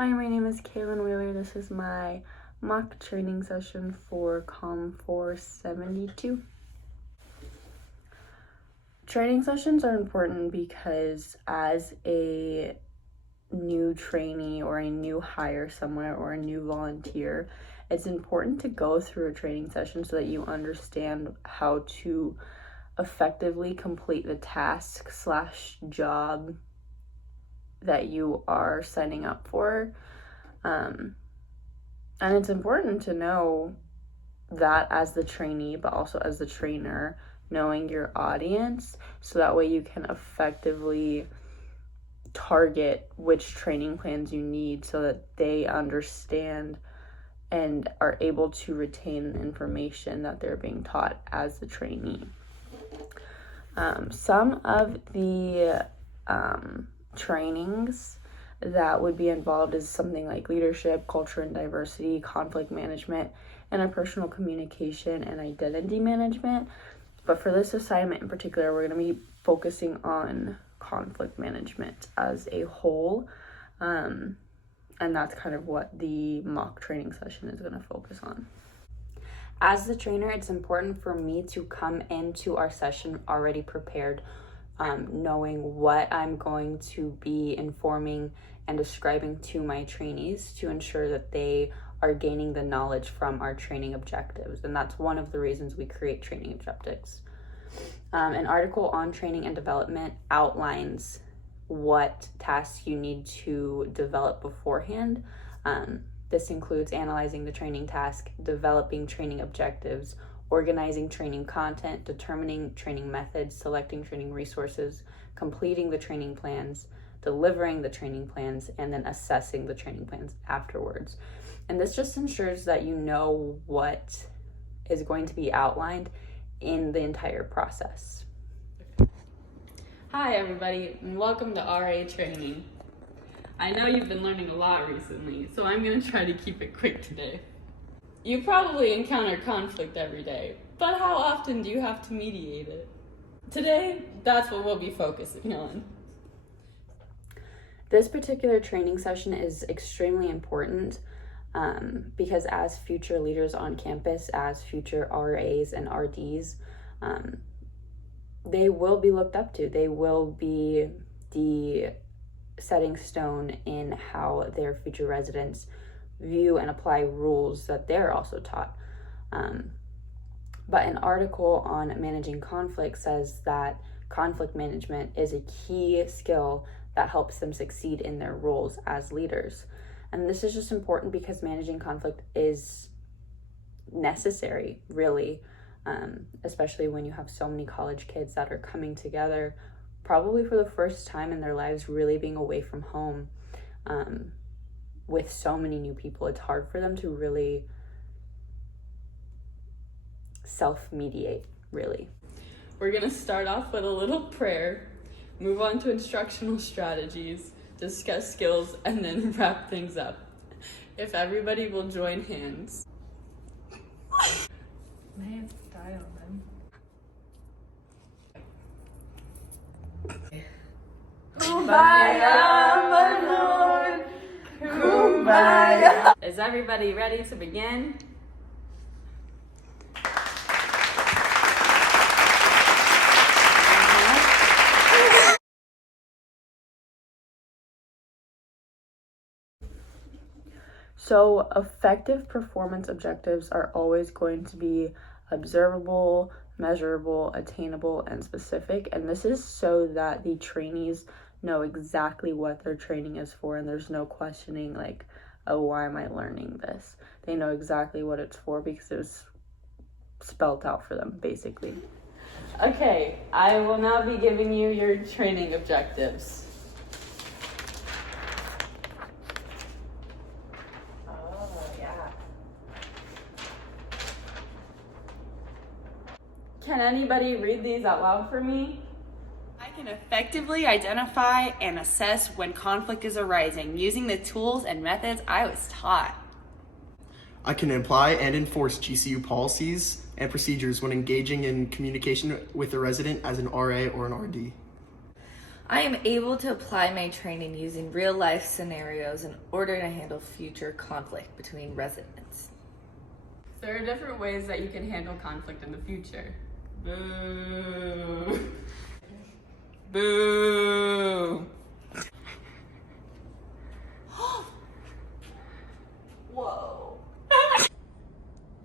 Hi, my name is Kaylin Wheeler. This is my mock training session for COM 472. Training sessions are important because as a new trainee or a new hire somewhere or a new volunteer, it's important to go through a training session so that you understand how to effectively complete the task / job that you are signing up for. And it's important to know that as the trainee, but also as the trainer, knowing your audience, so that way you can effectively target which training plans you need so that they understand and are able to retain the information that they're being taught as the trainee. Some of the trainings that would be involved is something like leadership, culture and diversity, conflict management, interpersonal communication, and identity management. But for this assignment in particular, we're going to be focusing on conflict management as a whole. And that's kind of what the mock training session is going to focus on. As the trainer, it's important for me to come into our session already prepared, knowing what I'm going to be informing and describing to my trainees to ensure that they are gaining the knowledge from our training objectives. And that's one of the reasons we create training objectives. An article on training and development outlines what tasks you need to develop beforehand. This includes analyzing the training task, developing training objectives, organizing training content, determining training methods, selecting training resources, completing the training plans, delivering the training plans, and then assessing the training plans afterwards. And this just ensures that you know what is going to be outlined in the entire process. Hi everybody, and welcome to RA training. I know you've been learning a lot recently, so I'm going to try to keep it quick today. You probably encounter conflict every day, but how often do you have to mediate it? Today, that's what we'll be focusing on. This particular training session is extremely important because as future leaders on campus, as future RAs and RDs, they will be looked up to. They will be the setting stone in how their future residents view and apply rules that they're also taught. But an article on managing conflict says that conflict management is a key skill that helps them succeed in their roles as leaders. And this is just important because managing conflict is necessary, really, especially when you have so many college kids that are coming together, probably for the first time in their lives, really being away from home. With so many new people, it's hard for them to really self-mediate, really. We're going to start off with a little prayer, move on to instructional strategies, discuss skills, and then wrap things up. If everybody will join hands. Man, style, man. Kumbaya, my lord. Kumbaya. Is everybody ready to begin? So effective performance objectives are always going to be observable, measurable, attainable, and specific. And this is so that the trainees know exactly what their training is for, and there's no questioning like, oh, why am I learning this? They know exactly what it's for because it was spelled out for them, basically. Okay, I will now be giving you your training objectives. Can anybody read these out loud for me? I can effectively identify and assess when conflict is arising using the tools and methods I was taught. I can apply and enforce GCU policies and procedures when engaging in communication with a resident as an RA or an RD. I am able to apply my training using real life scenarios in order to handle future conflict between residents. There are different ways that you can handle conflict in the future. Boo. Boo. Whoa.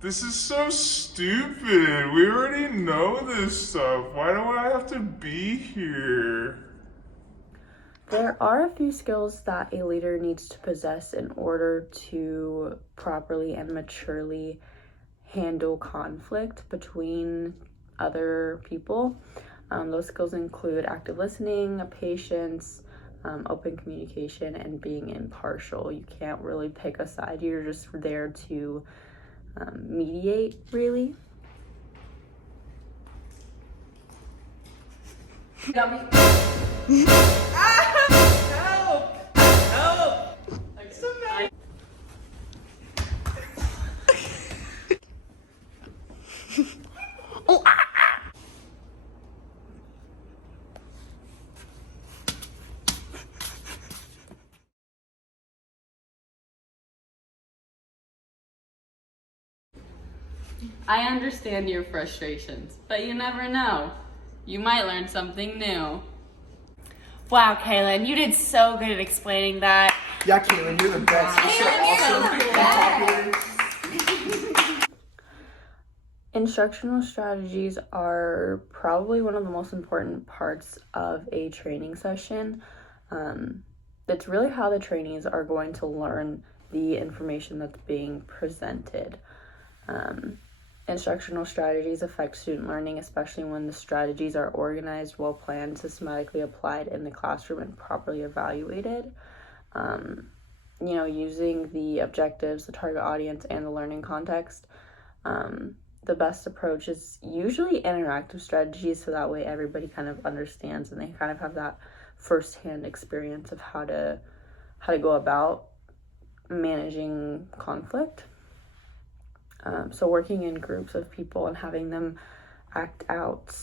This is so stupid. We already know this stuff. Why do I have to be here? There are a few skills that a leader needs to possess in order to properly and maturely handle conflict between other people. Those skills include active listening, patience, open communication, and being impartial. You can't really pick a side, you're just there to mediate, really. I understand your frustrations, but you never know. You might learn something new. Wow, Kaylin, you did so good at explaining that. Yeah, Caitlin, you're the best. You're so awesome. Instructional strategies are probably one of the most important parts of a training session. It's really how the trainees are going to learn the information that's being presented. Instructional strategies affect student learning, especially when the strategies are organized, well planned, systematically applied in the classroom, and properly evaluated. Using the objectives, the target audience, and the learning context. The best approach is usually interactive strategies, so that way everybody kind of understands and they kind of have that firsthand experience of how to go about managing conflict. So working in groups of people and having them act out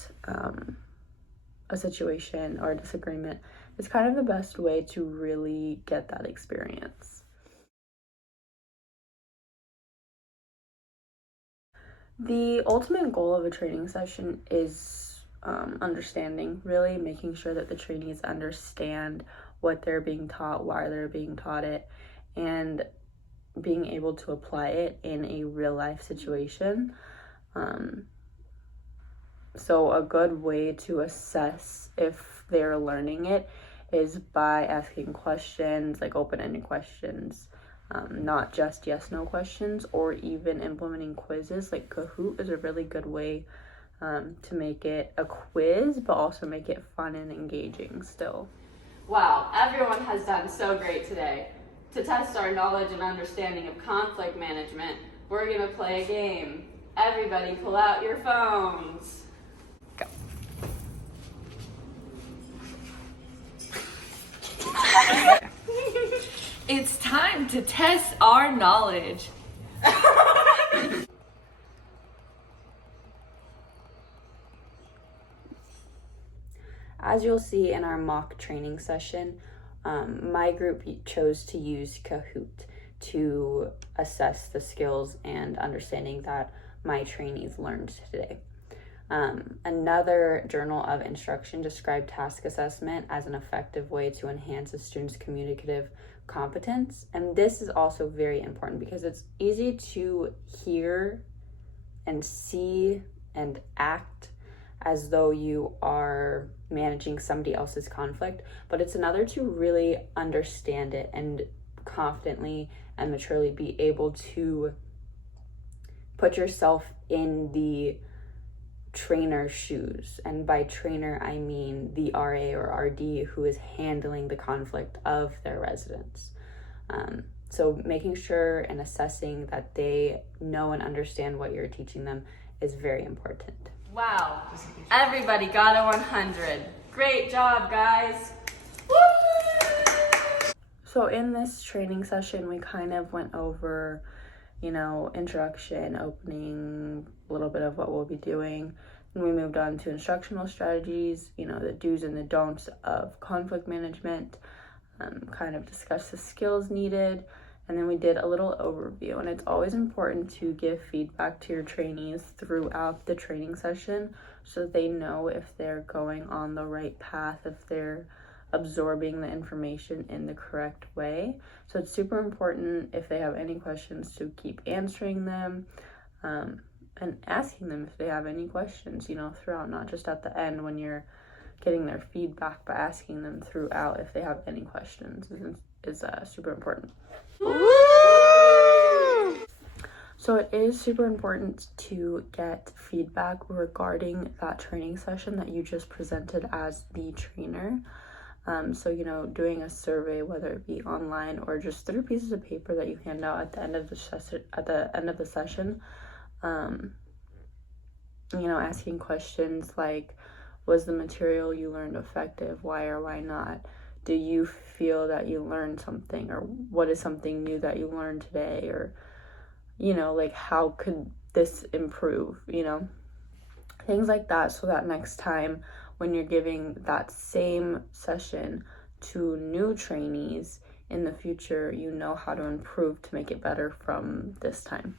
a situation or a disagreement is kind of the best way to really get that experience. The ultimate goal of a training session is understanding, really making sure that the trainees understand what they're being taught, why they're being taught it, and being able to apply it in a real life situation. So a good way to assess if they're learning it is by asking questions, like open-ended questions, not just yes/no questions, or even implementing quizzes. Like Kahoot is a really good way to make it a quiz, but also make it fun and engaging still. Wow, everyone has done so great today. To test our knowledge and understanding of conflict management, we're going to play a game. Everybody pull out your phones. Go. It's time to test our knowledge. As you'll see in our mock training session, my group chose to use Kahoot to assess the skills and understanding that my trainees learned today. Another journal of instruction described task assessment as an effective way to enhance a student's communicative competence. And this is also very important because it's easy to hear and see and act as though you are managing somebody else's conflict, but it's another to really understand it and confidently and maturely be able to put yourself in the trainer's shoes. And by trainer, I mean the RA or RD who is handling the conflict of their residents. So making sure and assessing that they know and understand what you're teaching them is very important. Wow, everybody got a 100. Great job, guys. Woo! So in this training session, we kind of went over, introduction, opening, a little bit of what we'll be doing, And we moved on to instructional strategies, the do's and the don'ts of conflict management, kind of discuss the skills needed, and then we did a little overview. And it's always important to give feedback to your trainees throughout the training session so that they know if they're going on the right path, if they're absorbing the information in the correct way. So it's super important, if they have any questions, to keep answering them and asking them if they have any questions, throughout, not just at the end when you're getting their feedback, but asking them throughout if they have any questions is super important. So it is super important to get feedback regarding that training session that you just presented as the trainer. So, doing a survey, whether it be online or just 3 pieces of paper that you hand out at the end of the session, asking questions like, was the material you learned effective? Why or why not? Do you feel that you learned something? Or what is something new that you learned today? Or, how could this improve? Things like that, so that next time when you're giving that same session to new trainees in the future, you know how to improve to make it better from this time.